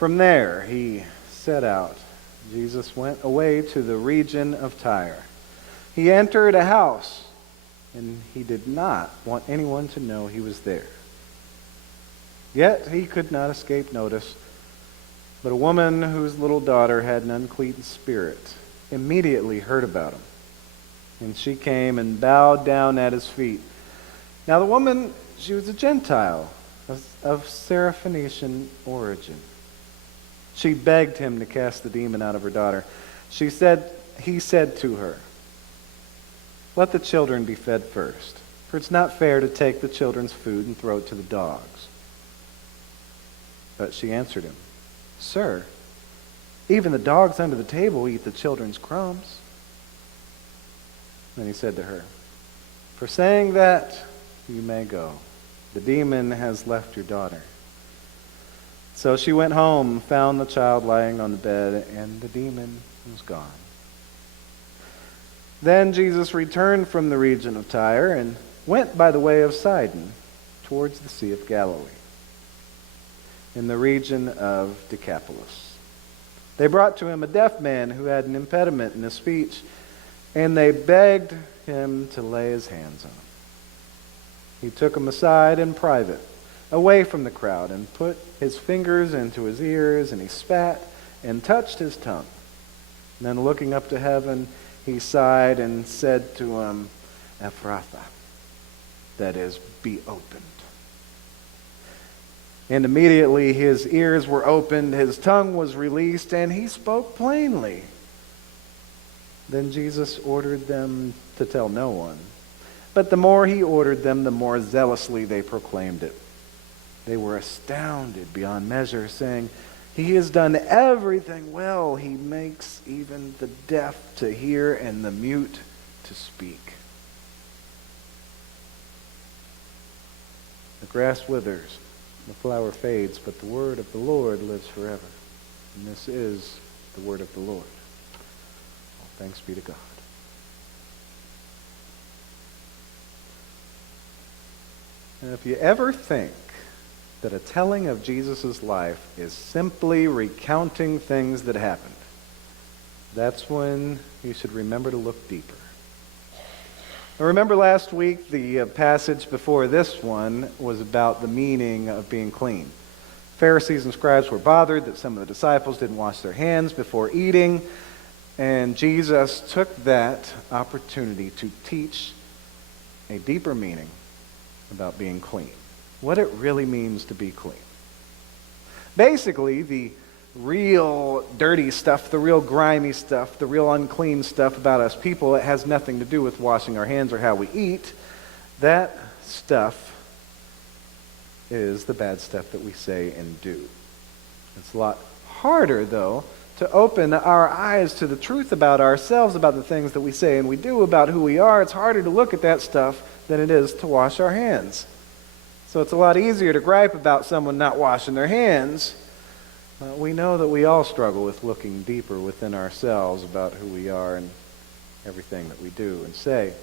From there, he set out. Jesus went away to the region of Tyre. He entered a house, and he did not want anyone to know he was there. Yet he could not escape notice. But a woman whose little daughter had an unclean spirit immediately heard about him. And she came and bowed down at his feet. Now the woman, she was a Gentile of Syrophoenician origin. She begged him to cast the demon out of her daughter. He said to her, "Let the children be fed first, for it's not fair to take the children's food and throw it to the dogs." But she answered him, "Sir, even the dogs under the table eat the children's crumbs." Then he said to her, "For saying that, you may go. The demon has left your daughter." So she went home, found the child lying on the bed, and the demon was gone. Then Jesus returned from the region of Tyre and went by the way of Sidon towards the Sea of Galilee, in the region of Decapolis. They brought to him a deaf man who had an impediment in his speech, and they begged him to lay his hands on him. He took him aside in private, away from the crowd, and put his fingers into his ears, and he spat and touched his tongue. And then looking up to heaven, he sighed and said to him, "Ephphatha," that is, "be opened." And immediately his ears were opened, his tongue was released, and he spoke plainly. Then Jesus ordered them to tell no one. But the more he ordered them, the more zealously they proclaimed it. They were astounded beyond measure, saying, "He has done everything well. He makes even the deaf to hear and the mute to speak." The grass withers, the flower fades, but the word of the Lord lives forever. And this is the word of the Lord. All thanks be to God. And if you ever think that a telling of Jesus' life is simply recounting things that happened, that's when you should remember to look deeper. Now, remember last week, the passage before this one was about the meaning of being clean. Pharisees and scribes were bothered that some of the disciples didn't wash their hands before eating, and Jesus took that opportunity to teach a deeper meaning about being clean. What it really means to be clean. Basically, the real dirty stuff, the real grimy stuff, the real unclean stuff about us people, it has nothing to do with washing our hands or how we eat. That stuff is the bad stuff that we say and do. It's a lot harder, though, to open our eyes to the truth about ourselves, about the things that we say and we do, about who we are. It's harder to look at that stuff than it is to wash our hands. So it's a lot easier to gripe about someone not washing their hands. We know that we all struggle with looking deeper within ourselves about who we are and everything that we do and say.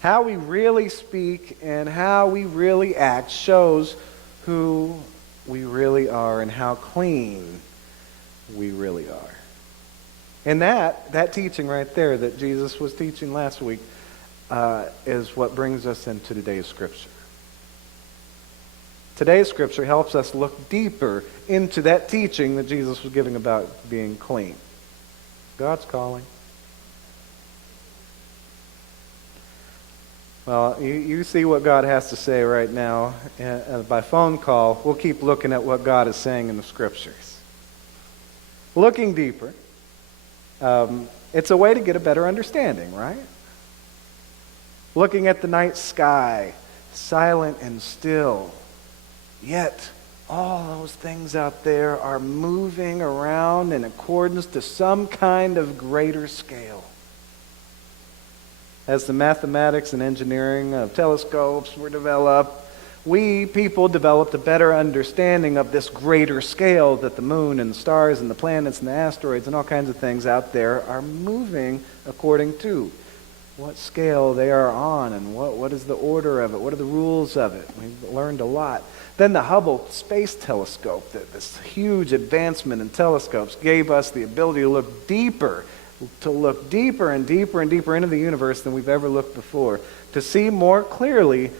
How we really speak and how we really act shows who we really are and how clean we really are. And that teaching right there that Jesus was teaching last week is what brings us into today's scripture. Today's scripture helps us look deeper into that teaching that Jesus was giving about being clean. God's calling. Well, you see what God has to say right now by phone call. We'll keep looking at what God is saying in the scriptures. Looking deeper. It's a way to get a better understanding, right? Looking at the night sky, silent and still. Yet, all those things out there are moving around in accordance to some kind of greater scale. As the mathematics and engineering of telescopes were developed, we people developed a better understanding of this greater scale that the moon and the stars and the planets and the asteroids and all kinds of things out there are moving according to. what scale they are on and what is the order of it, what are the rules of it. We've learned a lot. Then the Hubble Space Telescope, this huge advancement in telescopes, gave us the ability to look deeper and deeper and deeper into the universe than we've ever looked before, to see more clearly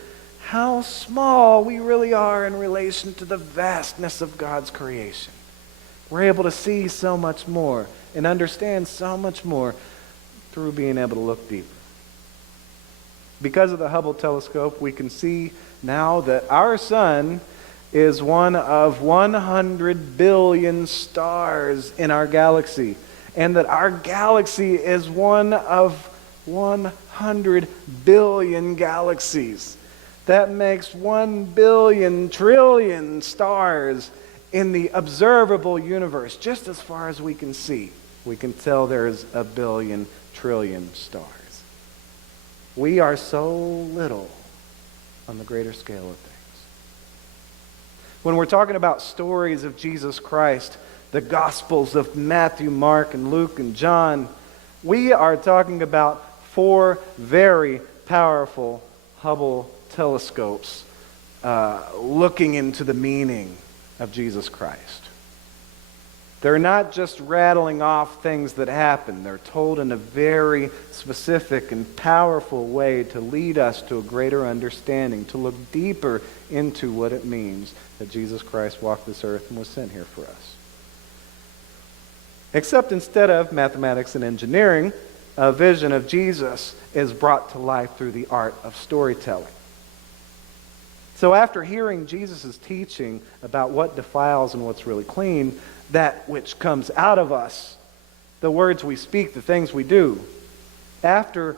how small we really are in relation to the vastness of God's creation. We're able to see so much more and understand so much more through being able to look deeper. Because of the Hubble telescope, we can see now that our sun is one of 100 billion stars in our galaxy, and that our galaxy is one of 100 billion galaxies. That makes 1 billion trillion stars in the observable universe, just as far as we can see. We can tell there's 1 billion trillion stars. We are so little on the greater scale of things. When we're talking about stories of Jesus Christ, the Gospels of Matthew, Mark, and Luke, and John, we are talking about 4 very powerful Hubble telescopes looking into the meaning of Jesus Christ. They're not just rattling off things that happen. They're told in a very specific and powerful way to lead us to a greater understanding, to look deeper into what it means that Jesus Christ walked this earth and was sent here for us. Except instead of mathematics and engineering, a vision of Jesus is brought to life through the art of storytelling. So after hearing Jesus' teaching about what defiles and what's really clean, that which comes out of us, the words we speak, the things we do, after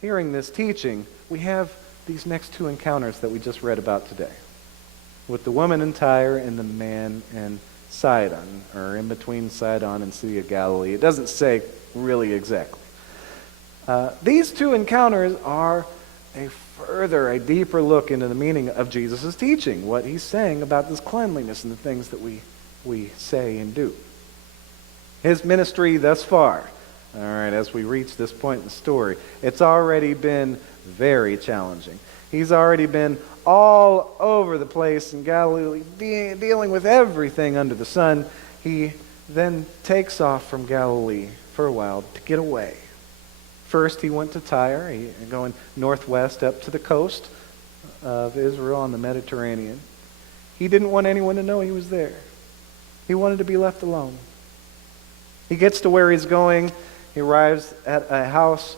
hearing this teaching, we have these next 2 encounters that we just read about today, with the woman in Tyre and the man in Sidon, or in between Sidon and Sea of Galilee. It doesn't say really exactly. These 2 encounters are a deeper look into the meaning of Jesus' teaching, what he's saying about this cleanliness and the things that we say and do. His ministry thus far, all right, as we reach this point in the story, it's already been very challenging. He's already been all over the place in Galilee, dealing with everything under the sun. He then takes off from Galilee for a while to get away. First, he went to Tyre, going northwest up to the coast of Israel on the Mediterranean. He didn't want anyone to know he was there. He wanted to be left alone. He gets to where he's going. He arrives at a house,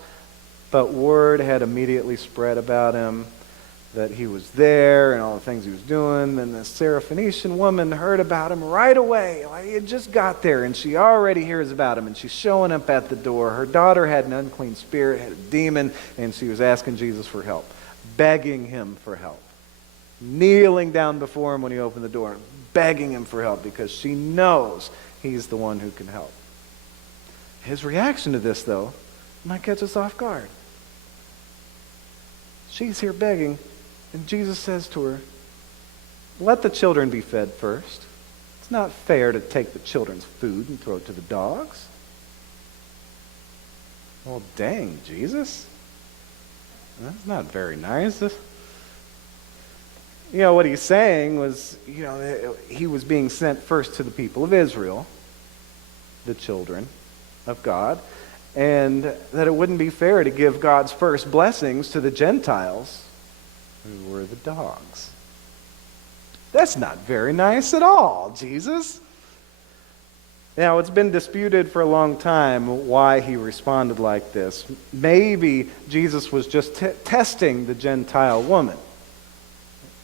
but word had immediately spread about him that he was there and all the things he was doing. Then the Syrophoenician woman heard about him right away. He had just got there, and she already hears about him, and she's showing up at the door. Her daughter had an unclean spirit, had a demon, and she was asking Jesus for help, begging him for help, kneeling down before him when he opened the door, begging him for help because she knows he's the one who can help. His reaction to this, though, might catch us off guard. She's here begging, and Jesus says to her, "Let the children be fed first. It's not fair to take the children's food and throw it to the dogs." Well, dang, Jesus. That's not very nice. What he's saying was, he was being sent first to the people of Israel, the children of God, and that it wouldn't be fair to give God's first blessings to the Gentiles, who were the dogs. That's not very nice at all, Jesus. Now, it's been disputed for a long time why he responded like this. Maybe Jesus was just testing the Gentile woman,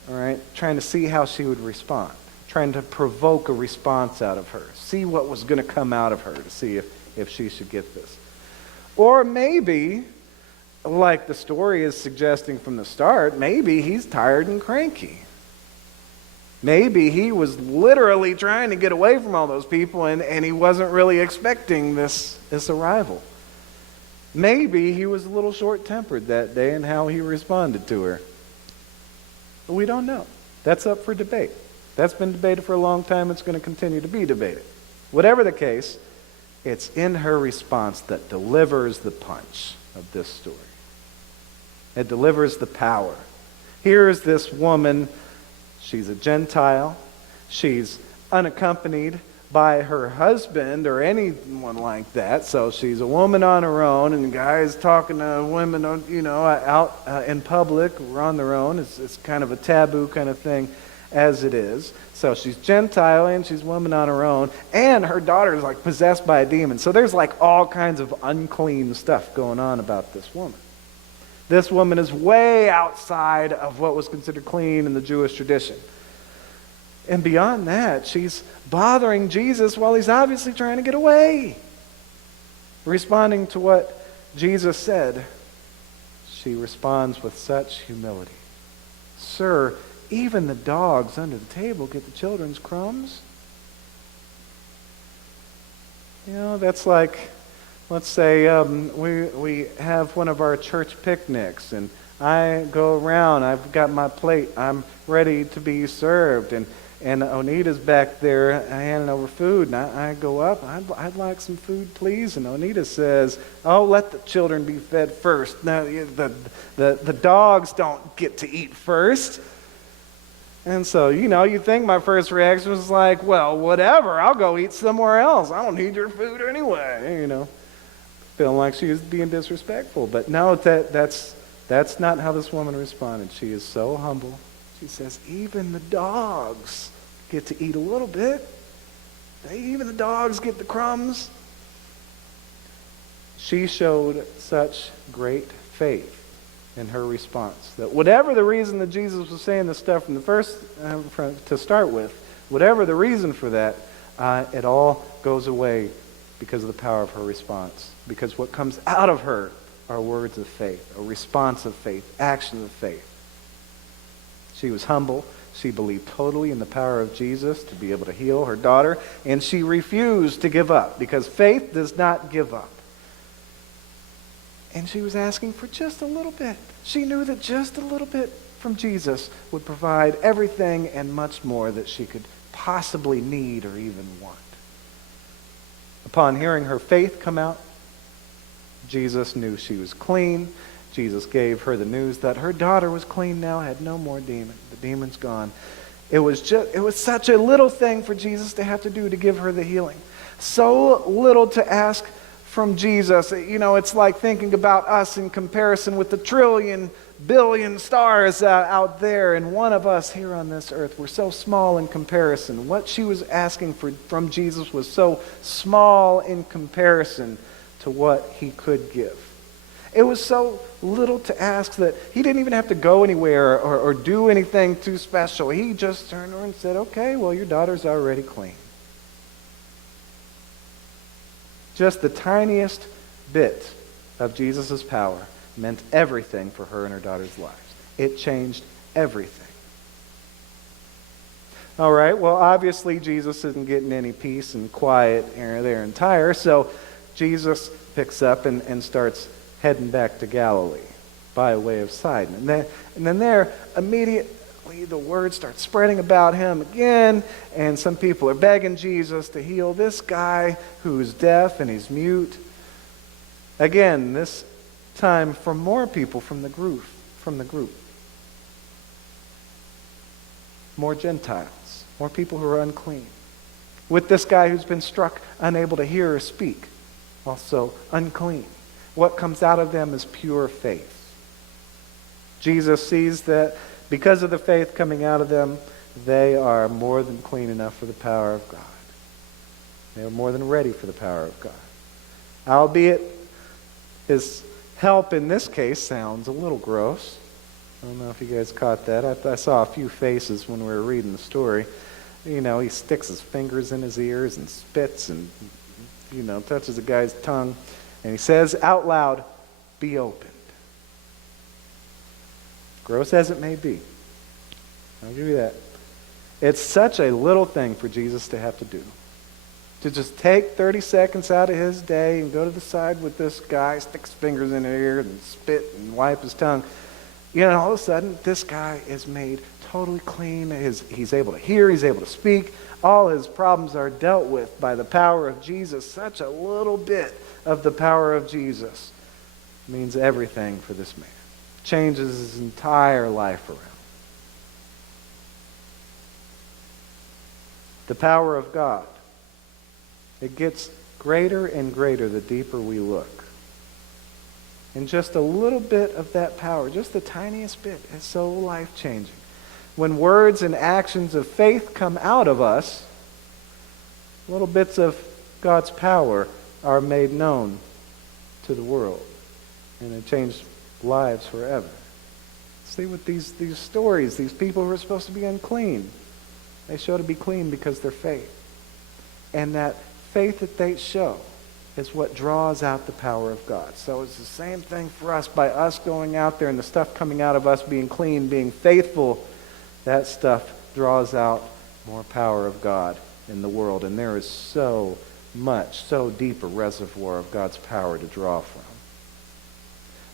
all right, trying to see how she would respond, trying to provoke a response out of her, see what was going to come out of her to see if she should get this. Or maybe, like the story is suggesting from the start, maybe he's tired and cranky. Maybe he was literally trying to get away from all those people and he wasn't really expecting this arrival. Maybe he was a little short-tempered that day in how he responded to her. But we don't know. That's up for debate. That's been debated for a long time. It's going to continue to be debated. Whatever the case, it's in her response that delivers the punch of this story. It delivers the power. Here's this woman. She's a Gentile. She's unaccompanied by her husband or anyone like that. So she's a woman on her own, and guys talking to women, out in public or on their own. It's kind of a taboo kind of thing as it is. So she's Gentile and she's a woman on her own, and her daughter is like possessed by a demon. So there's like all kinds of unclean stuff going on about this woman. This woman is way outside of what was considered clean in the Jewish tradition. And beyond that, she's bothering Jesus while he's obviously trying to get away. Responding to what Jesus said, she responds with such humility. Sir, even the dogs under the table get the children's crumbs. That's like, let's say we have one of our church picnics, and I go around, I've got my plate, I'm ready to be served, and Onita's back there handing over food, and I go up, I'd like some food, please. And Onita says, oh, let the children be fed first. No, the dogs don't get to eat first. And so, you think my first reaction was like, well, whatever, I'll go eat somewhere else. I don't need your food anyway, Feeling like she was being disrespectful. But no, that's not how this woman responded. She is so humble. She says, even the dogs get to eat a little bit. Even the dogs get the crumbs. She showed such great faith in her response that whatever the reason that Jesus was saying this stuff from the first, to start with, whatever the reason for that, it all goes away because of the power of her response. Because what comes out of her are words of faith, a response of faith, action of faith. She was humble. She believed totally in the power of Jesus to be able to heal her daughter, and she refused to give up because faith does not give up. And she was asking for just a little bit. She knew that just a little bit from Jesus would provide everything and much more that she could possibly need or even want. Upon hearing her faith come out, Jesus knew she was clean. Jesus gave her the news that her daughter was clean now, had no more demon. The demon's gone. It was such a little thing for Jesus to have to do to give her the healing. So little to ask from Jesus. It's like thinking about us in comparison with the trillion, billion stars out there, and one of us here on this earth. We're so small in comparison. What she was asking from Jesus was so small in comparison to what he could give. It was so little to ask that he didn't even have to go anywhere or do anything too special. He just turned over and said, okay, well, your daughter's already clean. Just the tiniest bit of Jesus' power meant everything for her and her daughter's lives. It changed everything. All right, well, obviously Jesus isn't getting any peace and quiet there in Tyre, so Jesus picks up and starts heading back to Galilee by way of Sidon. And then there, immediately the word starts spreading about him again, and some people are begging Jesus to heal this guy who's deaf and he's mute. Again, this time from more people from the group. More Gentiles, more people who are unclean. With this guy who's been struck unable to hear or speak, also unclean. What comes out of them is pure faith. Jesus sees that because of the faith coming out of them, they are more than clean enough for the power of God. They are more than ready for the power of God. Albeit, his help in this case sounds a little gross. I don't know if you guys caught that. I saw a few faces when we were reading the story. He sticks his fingers in his ears and spits and, touches the guy's tongue. And he says out loud, be opened. Gross as it may be. I'll give you that. It's such a little thing for Jesus to have to do. To just take 30 seconds out of his day and go to the side with this guy, stick his fingers in his ear and spit and wipe his tongue. All of a sudden, this guy is made totally clean. He's able to hear, he's able to speak. All his problems are dealt with by the power of Jesus. Such a little bit of the power of Jesus means everything for this man. changes his entire life around. The power of God, it gets greater and greater the deeper we look. And just a little bit of that power, just the tiniest bit, is so life-changing. When words and actions of faith come out of us, little bits of God's power are made known to the world. And they change lives forever. See, with these stories, these people who are supposed to be unclean, they show to be clean because they're faith. And that faith that they show is what draws out the power of God. So it's the same thing for us. By us going out there and the stuff coming out of us being clean, being faithful, that stuff draws out more power of God in the world. And there is so much, so deep a reservoir of God's power to draw from.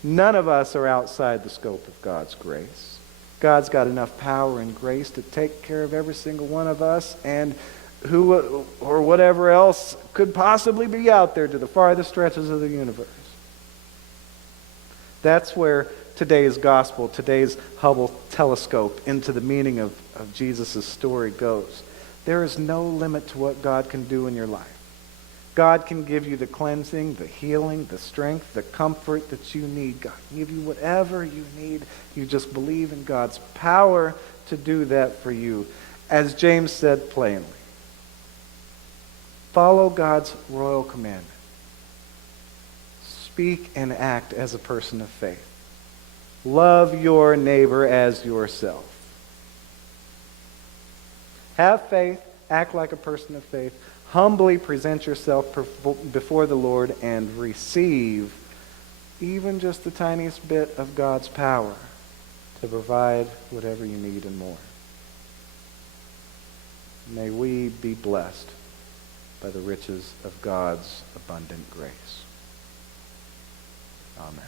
None of us are outside the scope of God's grace. God's got enough power and grace to take care of every single one of us and who or whatever else could possibly be out there to the farthest stretches of the universe. That's where today's gospel, today's Hubble telescope into the meaning of Jesus' story goes. There is no limit to what God can do in your life. God can give you the cleansing, the healing, the strength, the comfort that you need. God can give you whatever you need. You just believe in God's power to do that for you. As James said plainly, follow God's royal commandment. Speak and act as a person of faith. Love your neighbor as yourself. Have faith, act like a person of faith. Humbly present yourself before the Lord and receive even just the tiniest bit of God's power to provide whatever you need and more. May we be blessed by the riches of God's abundant grace. Amen.